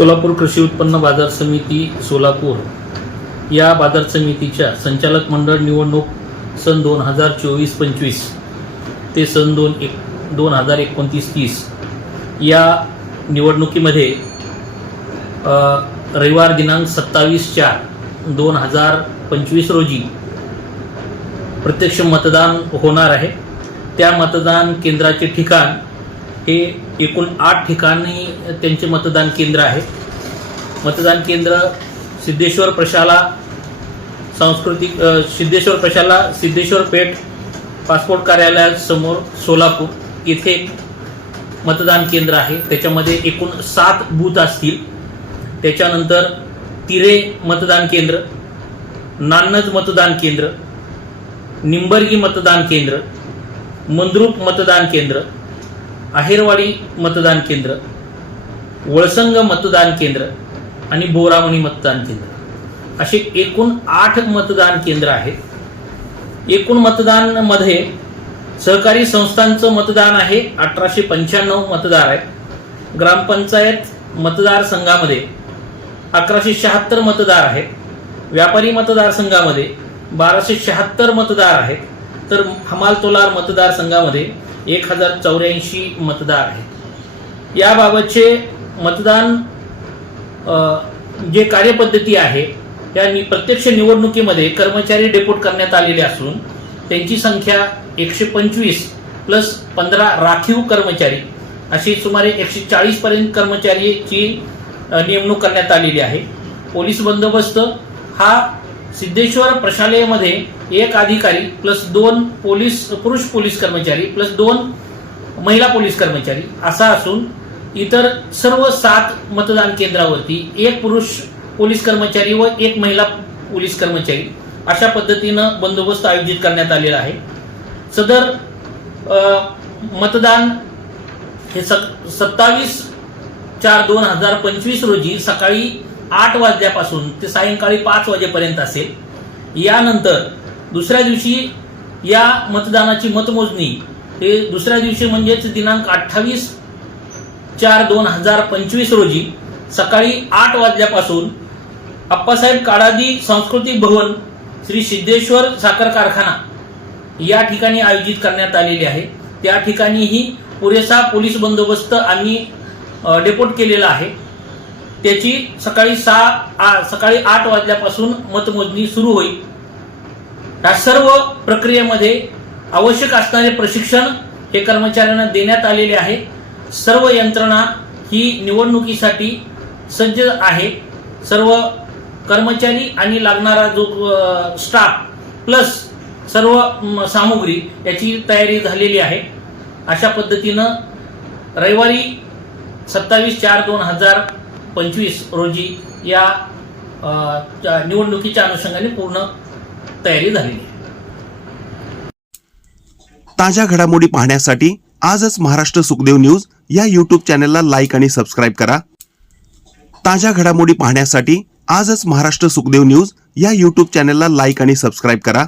सोलापूर कृषी उत्पन्न बाजार समिती सोलापूर या बाजार समितीच्या संचालक मंडळ निवडणूक सन दोन हजार चोवीस पंचवीस ते सन दोन एक दोन हजार एकोणतीस तीस या निवडणुकीमध्ये रविवार दिनांक सत्तावीस चार दोन हजार पंचवीस रोजी प्रत्यक्ष मतदान होणार आहे त्या मतदान केंद्राचे ठिकाण हे एकूण आठ ठिकाणी त्यांचे मतदान केंद्र आहे मतदान केंद्र सिद्धेश्वर प्रशाला सांस्कृतिक सिद्धेश्वर प्रशाला सिद्धेश्वर पेठ पासपोर्ट कार्यालयासमोर सोलापूर येथे मतदान केंद्र आहे त्याच्यामध्ये एकूण सात बूथ असतील त्याच्यानंतर तिरे मतदान केंद्र नानज मतदान केंद्र निंबर्गी मतदान केंद्र मंद्रुप मतदान केंद्र आहेरवाडी मतदान केंद्र वळसंग मतदान केंद्र आणि बोरामणी मतदान केंद्र असे एकूण आठ मतदान केंद्र आहेत एकूण मतदानमध्ये सहकारी संस्थांचं मतदान आहे अठराशे पंच्याण्णव मतदार आहेत ग्रामपंचायत मतदारसंघामध्ये अकराशे शहात्तर मतदार आहेत व्यापारी मतदारसंघामध्ये बाराशे शहात्तर मतदार आहेत तर हमालतोलार मतदारसंघामध्ये एक हजार चौऱ्याऐंशी मतदार आहेत याबाबतचे मतदान जे कार्यपद्धती आहे त्या प्रत्यक्ष निवडणुकीमध्ये कर्मचारी डेपोट करण्यात आलेले असून त्यांची संख्या एकशे पंचवीस प्लस पंधरा राखीव कर्मचारी अशी सुमारे एकशे चाळीसपर्यंत कर्मचारीची नेमणूक करण्यात आलेली आहे पोलीस बंदोबस्त हा सिद्धेश्वर प्रशालेमध्ये एक अधिकारी प्लस दोन पोलीस पुरुष पोलीस कर्मचारी प्लस दोन महिला पोलीस कर्मचारी असा असून इतर सर्व सात मतदान केंद्रावरती एक पुरुष पोलीस कर्मचारी व एक महिला पोलीस कर्मचारी अशा पद्धतीनं बंदोबस्त आयोजित करण्यात आलेला आहे सदर मतदान हे सत्तावीस चार दोन हजार पंचवीस रोजी सकाळी आठ वाजल्यापासून ते सायंकाळी पाच वाजेपर्यंत असेल यानंतर दुसऱ्या दिवशी या मतदानाची मतमोजणी हे दुसऱ्या दिवशी म्हणजेच दिनांक अठ्ठावीस चार दोन हजार पंचवीस रोजी सकाळी आठ वाजल्यापासून अप्पासाहेब काळादी सांस्कृतिक भवन श्री सिद्धेश्वर साखर कारखाना या ठिकाणी आयोजित करण्यात आलेले आहे त्या ठिकाणीही पुरेसा पोलीस बंदोबस्त आम्ही डेपोट केलेला आहे त्याची सकाळी सहा सकाळी आठ वाजल्यापासून मतमोजणी सुरू होईल या सर्व प्रक्रियेमध्ये आवश्यक असणारे प्रशिक्षण हे कर्मचाऱ्यांना देण्यात आलेले आहे सर्व यंत्रणा ही निवडणुकीसाठी सज्ज आहे सर्व कर्मचारी आणि लागणारा जो स्टाफ प्लस सर्व सामुग्री याची तयारी झालेली आहे अशा पद्धतीनं रविवारी सत्तावीस चार दोन हजार पंचवीस रोजी या निवडणुकीच्या अनुषंगाने पूर्ण तयारी झालेली आहे ताज्या घडामोडी पाहण्यासाठी आजच महाराष्ट्र सुखदेव न्यूज या यूट्यूब चॅनलला लाईक आणि सबस्क्राईब करा ताज्या घडामोडी पाहण्यासाठी आजच महाराष्ट्र सुखदेव न्यूज या यूट्यूब चॅनलला लाईक आणि सबस्क्राईब करा